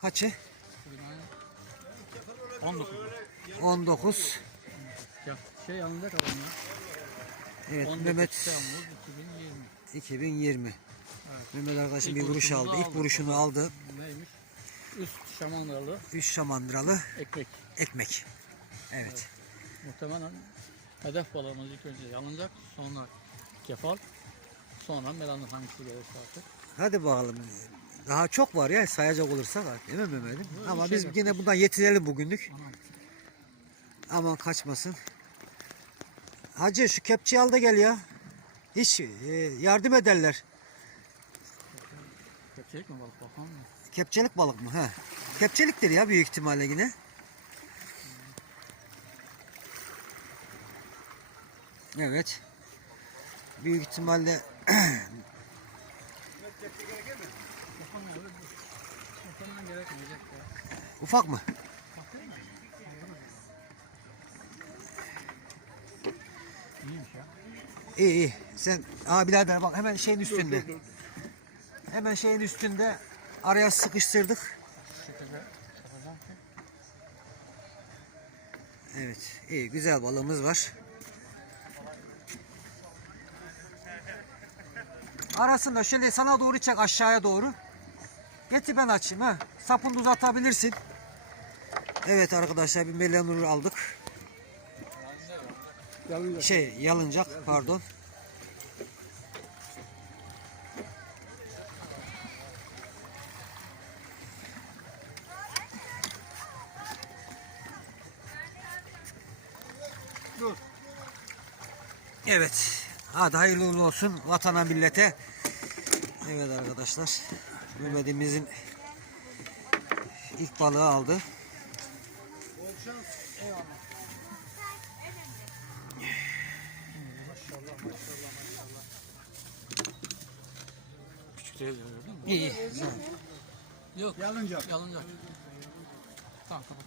Kaçı? 19. 19. Ya şey yanında kalan ya. Evet 19 Mehmet Temmuz 2020. 2020. Mehmet arkadaşım İlk bir vuruş aldı. İlk vuruşunu aldı. Neymiş? Üst şamandalı 3 şamandıralı ekmek. ekmek. Evet. Muhtemelen hedef balığımız ilk önce yanacak. Sonra kefal. Sonra melanur hangisi gelirse artık. Hadi bakalım. Daha çok var ya sayacak olursak değil mi Mehmet'im? Ama şey biz yok. yine bundan yetirelim bugünlük. Aman kaçmasın. Hacı şu kepçeyi al da gel ya. Hiç e, yardım ederler. Kepçelik mi balık bakalım mı? Kepçelik balık mı? Ha. Kepçeliktir ya büyük ihtimalle yine. Evet. Büyük ihtimalle Abi. Ufak mı? İyi iyi. Sen Aa birader bak hemen şeyin üstünde. Hemen şeyin üstünde araya sıkıştırdık. Evet. iyi güzel balığımız var. Arasında şöyle sana doğru çek aşağıya doğru. Getir ben açayım ha. Sapını uzatabilirsin. Evet arkadaşlar bir melanur aldık. Şey yalıncak pardon. Evet. Hadi hayırlı olsun vatana millete. Evet arkadaşlar. Mehmet'imizin ilk balığı aldı. Küçük değil değil mi? İyi. Yok. Yalıncak. Yalıncak. Tamam kapat.